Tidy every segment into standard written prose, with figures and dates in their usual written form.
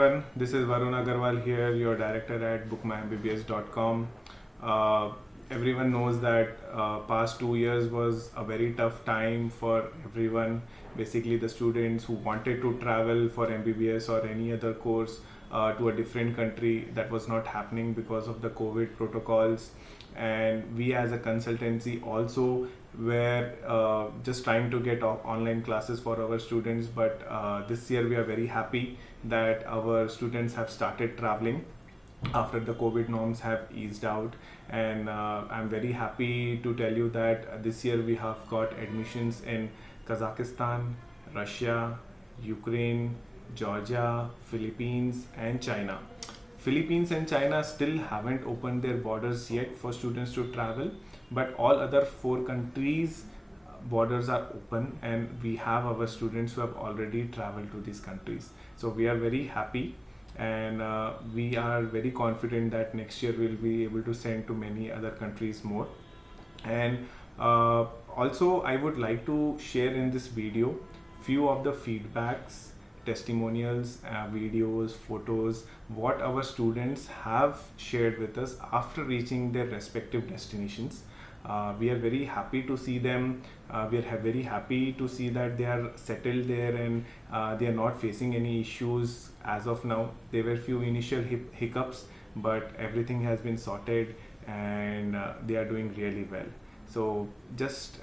everyone, this is Varun Agarwal here, your director at bookmyMbbs.com. Everyone knows that past 2 years was a very tough time for everyone. Basically, the students who wanted to travel for MBBS or any other course to a different country, that was not happening because of the COVID protocols. And we as a consultancy also were just trying to get online classes for our students, but this year we are very happy that our students have started traveling after the COVID norms have eased out. And I'm very happy to tell you that this year we have got admissions in Kazakhstan, Russia, Ukraine, Georgia, Philippines and China. Philippines and China still haven't opened their borders yet for students to travel, but all other 4 countries borders are open, and we have our students who have already traveled to these countries. So we are very happy, and we are very confident that next year we'll be able to send to many other countries more. And also I would like to share in this video few of the feedbacks, testimonials, videos, photos, what our students have shared with us after reaching their respective destinations. We are very happy to see them. We are very happy to see that they are settled there, and they are not facing any issues as of now. There were few initial hiccups, but everything has been sorted, and they are doing really well. So just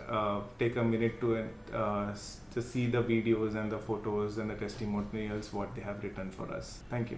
take a minute to see the videos and the photos and the testimonials what they have written for us. Thank you.